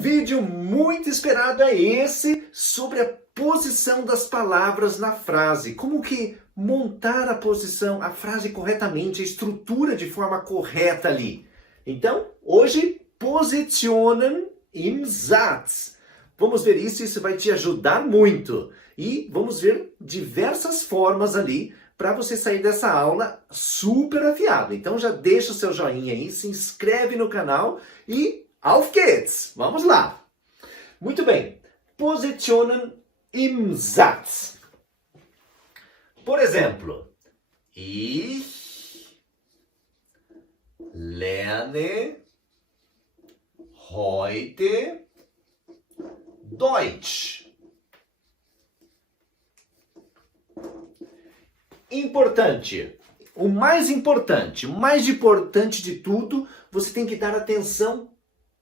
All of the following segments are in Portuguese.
vídeo muito esperado é esse sobre a posição das palavras na frase. Como que montar a posição, a frase corretamente, a estrutura de forma correta ali. Então, hoje, positionen im Satz. Vamos ver isso vai te ajudar muito. E vamos ver diversas formas ali para você sair dessa aula super afiado. Então já deixa o seu joinha aí, se inscreve no canal e auf geht's! Vamos lá! Muito bem. Positionen im Satz. Por exemplo, ich lerne heute Deutsch. Importante. O mais importante de tudo, você tem que dar atenção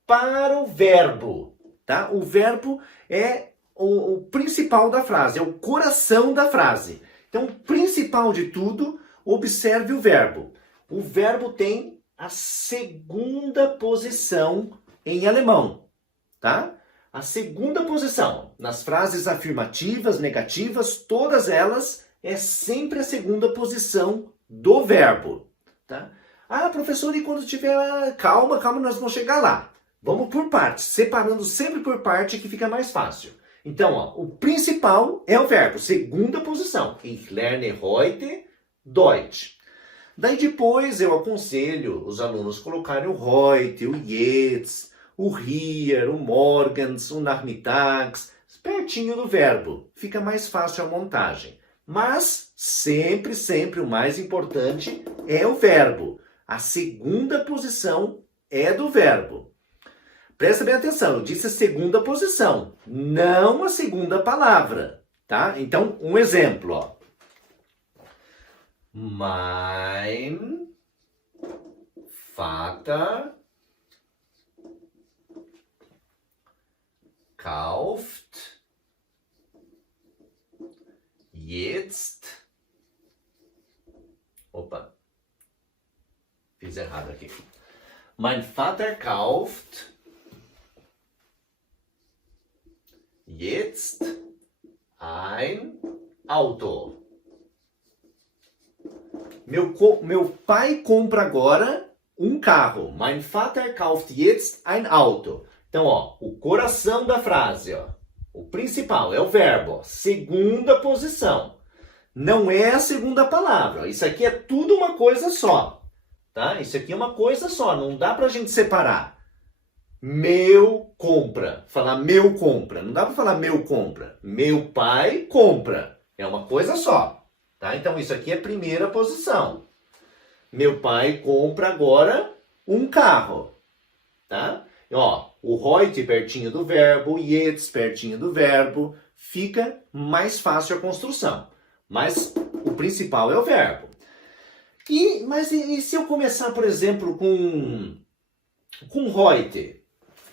para o verbo, tá? O verbo é o principal da frase, é o coração da frase. Então, o principal de tudo, observe o verbo. O verbo tem a segunda posição em alemão, tá? A segunda posição. Nas frases afirmativas, negativas, todas elas é sempre a segunda posição do verbo, tá? Ah, professor, e quando tiver... Calma, nós vamos chegar lá. Vamos por partes, separando sempre por parte que fica mais fácil. Então, ó, o principal é o verbo, segunda posição. Ich lerne heute Deutsch. Daí depois eu aconselho os alunos colocarem o heute, o jetzt, o hier, o morgens, o nachmittags, pertinho do verbo. Fica mais fácil a montagem. Mas sempre o mais importante é o verbo. A segunda posição é do verbo. Presta bem atenção, eu disse a segunda posição, não a segunda palavra, tá? Então, um exemplo, ó. Mein Vater kauft jetzt... Opa, fiz errado aqui. Mein Vater kauft jetzt ein Auto. Meu pai compra agora um carro. Mein Vater kauft jetzt ein Auto. Então, ó, o coração da frase, ó. O principal é o verbo, ó, segunda posição. Não é a segunda palavra. Ó. Isso aqui é tudo uma coisa só. Tá? Isso aqui é uma coisa só. Não dá pra gente separar. Meu compra. Falar meu compra. Não dá pra falar meu compra. Meu pai compra. É uma coisa só. Tá? Então, isso aqui é primeira posição. Meu pai compra agora um carro. Tá? Ó, o heute pertinho do verbo, o jetzt pertinho do verbo. Fica mais fácil a construção. Mas o principal é o verbo. Mas se eu começar, por exemplo, com heute?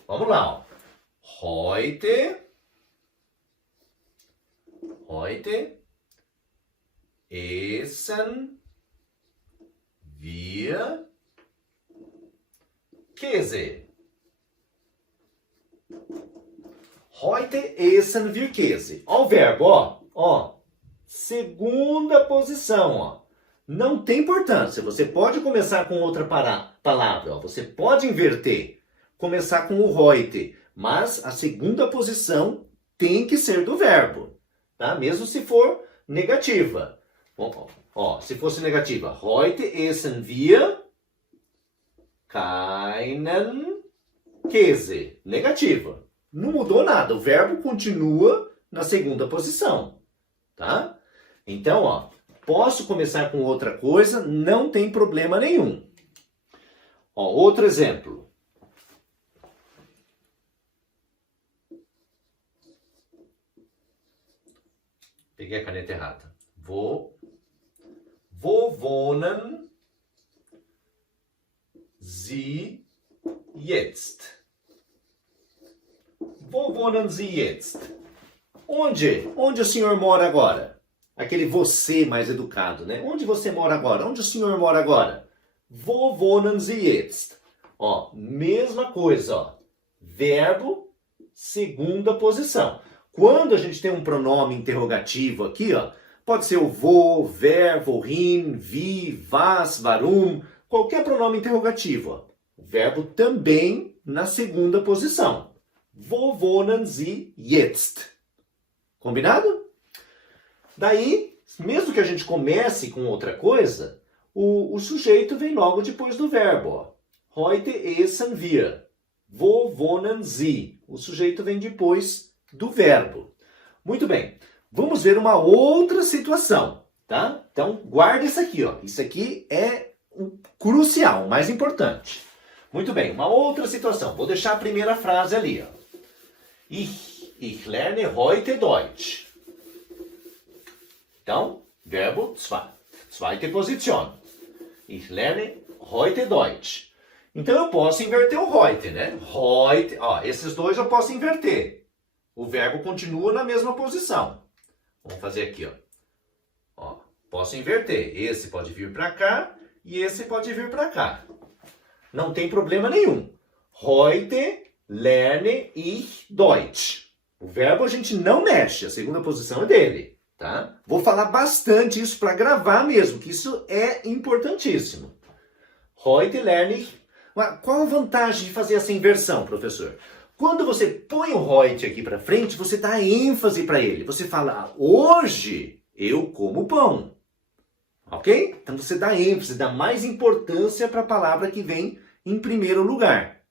Vamos lá, ó. Heute essen wir Käse. Heute essen wir Käse. Ó o verbo, ó. Segunda posição, ó. Não tem importância. Você pode começar com outra palavra, ó. Você pode inverter. Começar com o heute. Mas a segunda posição tem que ser do verbo. Tá? Mesmo se for negativa. Ó, se fosse negativa. Heute essen wir keinen Käse. Negativa. Não mudou nada. O verbo continua na segunda posição. Tá? Então, ó. Posso começar com outra coisa, não tem problema nenhum. Ó, outro exemplo. Peguei a caneta errada. Wo wohnen Sie jetzt? Wo wohnen Sie jetzt? Onde o senhor mora agora? Aquele você mais educado, né? Onde você mora agora? Onde o senhor mora agora? Wo wohnen Sie jetzt? Ó, mesma coisa, ó. Verbo segunda posição. Quando a gente tem um pronome interrogativo aqui, ó, pode ser o wo, wer, wohin, wie, was, warum, qualquer pronome interrogativo. Ó. O verbo também na segunda posição. Wo wohnen Sie jetzt? Combinado? Daí, mesmo que a gente comece com outra coisa, o sujeito vem logo depois do verbo. Ó. Heute essen wir. Wo wohnen Sie? O sujeito vem depois do verbo. Muito bem. Vamos ver uma outra situação, tá? Então, guarda isso aqui, ó. Isso aqui é crucial, o mais importante. Muito bem, uma outra situação. Vou deixar a primeira frase ali, ó. Ich lerne heute Deutsch. Então, verbo zweite Position. Ich lerne heute Deutsch. Então eu posso inverter o heute, né? Heute, ó, esses dois eu posso inverter. O verbo continua na mesma posição. Vamos fazer aqui, ó. Posso inverter. Esse pode vir para cá e esse pode vir para cá. Não tem problema nenhum. Heute lerne ich Deutsch. O verbo a gente não mexe, a segunda posição é dele, tá? Vou falar bastante isso para gravar mesmo, que isso é importantíssimo. Heute lerne ich. Qual a vantagem de fazer essa inversão, professor? Quando você põe o heute aqui para frente, você dá ênfase para ele. Você fala, hoje eu como pão. Ok? Então você dá ênfase, dá mais importância para a palavra que vem em primeiro lugar.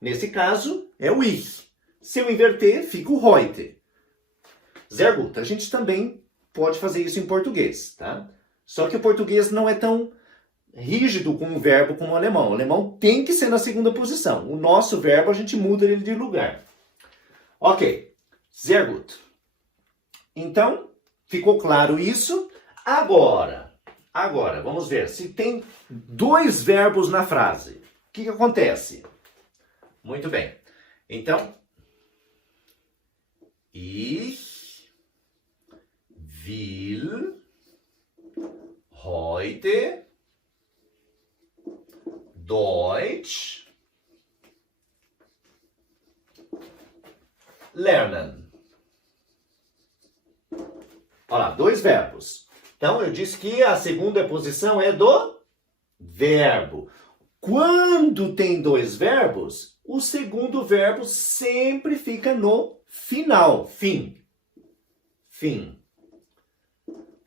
Nesse caso, é o ich. Se eu inverter, fica o heute. Sehr gut. A gente também pode fazer isso em português, tá? Só que o português não é tão rígido com o verbo como o alemão. O alemão tem que ser na segunda posição. O nosso verbo, a gente muda ele de lugar. Ok. Sehr gut. Então, ficou claro isso? Agora, vamos ver. Se tem dois verbos na frase, o que acontece? Muito bem. Então, ich will heute Deutsch lernen. Olha lá, dois verbos. Então, eu disse que a segunda posição é do verbo. Quando tem dois verbos, o segundo verbo sempre fica no final. Fim.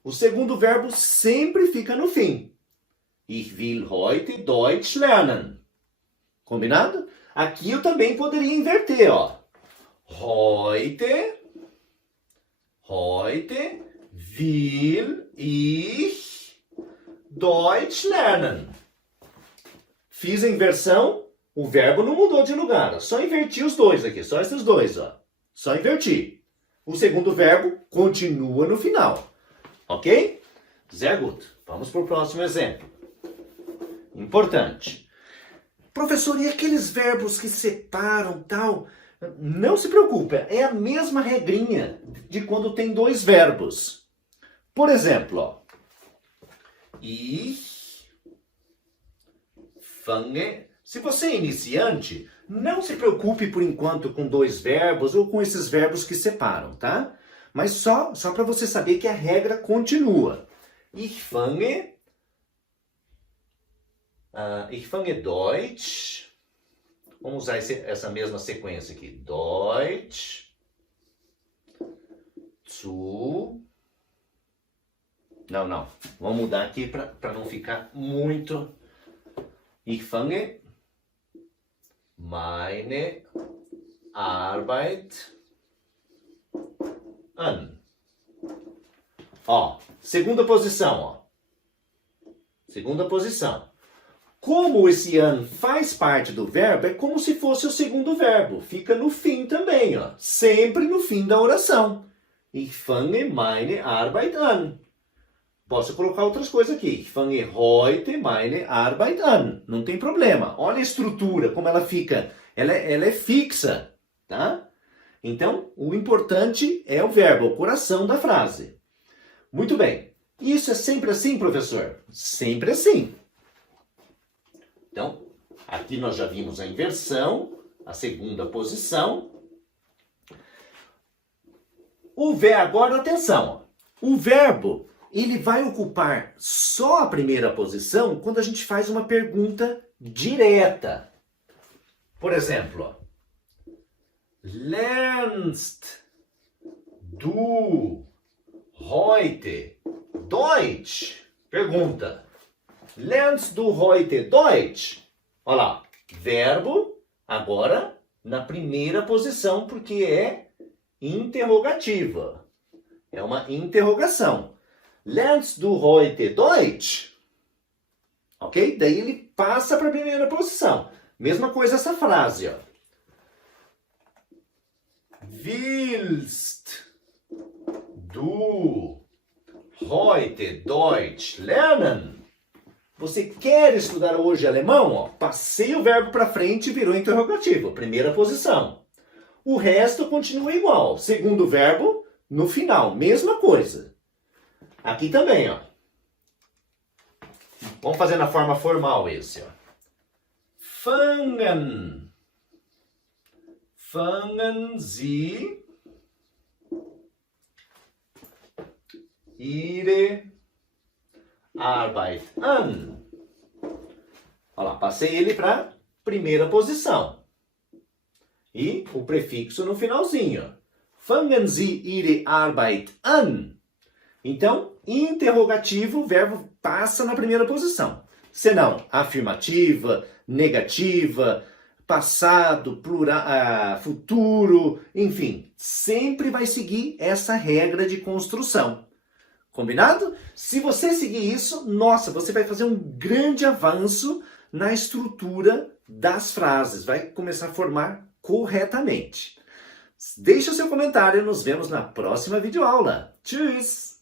O segundo verbo sempre fica no fim. Ich will heute Deutsch lernen. Combinado? Aqui eu também poderia inverter, ó. Heute will ich Deutsch lernen. Fiz a inversão, o verbo não mudou de lugar. Só inverti os dois aqui, só esses dois, ó. Só inverti. O segundo verbo continua no final. Ok? Sehr gut. Vamos para o próximo exemplo. Importante. Professor, e aqueles verbos que separam tal? Não se preocupe, é a mesma regrinha de quando tem dois verbos. Por exemplo, ó. Ich fange. Se você é iniciante, não se preocupe por enquanto com dois verbos ou com esses verbos que separam, tá? Mas só para você saber que a regra continua. Ich fange Deutsch. Vamos usar essa mesma sequência aqui. Deutsch zu. Não. Vamos mudar aqui para não ficar muito. Ich fange meine Arbeit an. Ó, segunda posição, ó. Segunda posição. Como esse an faz parte do verbo, é como se fosse o segundo verbo. Fica no fim também, ó. Sempre no fim da oração. Ich fange meine Arbeit an. Posso colocar outras coisas aqui. Ich fange heute meine Arbeit an. Não tem problema. Olha a estrutura, como ela fica. Ela é fixa, tá? Então, o importante é o verbo, o coração da frase. Muito bem. Isso é sempre assim, professor? Sempre assim. Então, aqui nós já vimos a inversão, a segunda posição. O verbo, agora atenção, ó. O verbo, ele vai ocupar só a primeira posição quando a gente faz uma pergunta direta. Por exemplo, ó, lernst du heute Deutsch? Pergunta. Lernst du heute Deutsch? Olha lá, verbo agora na primeira posição porque é interrogativa. É uma interrogação. Lernst du heute Deutsch? Ok? Daí ele passa para a primeira posição. Mesma coisa essa frase, ó. Willst du heute Deutsch lernen? Você quer estudar hoje alemão? Ó, passei o verbo para frente e virou interrogativo. Primeira posição. O resto continua igual. Segundo verbo, no final. Mesma coisa. Aqui também, ó. Vamos fazer na forma formal esse, ó. Fangen. Fangen Sie Ihre Arbeit an. Olha lá, passei ele para primeira posição. E o prefixo no finalzinho. Fangen Sie Ihre Arbeit an. Então, interrogativo, o verbo passa na primeira posição. Senão, afirmativa, negativa, passado, plural, futuro, enfim, sempre vai seguir essa regra de construção. Combinado? Se você seguir isso, nossa, você vai fazer um grande avanço na estrutura das frases, vai começar a formar corretamente. Deixe o seu comentário, nos vemos na próxima videoaula. Tschüss!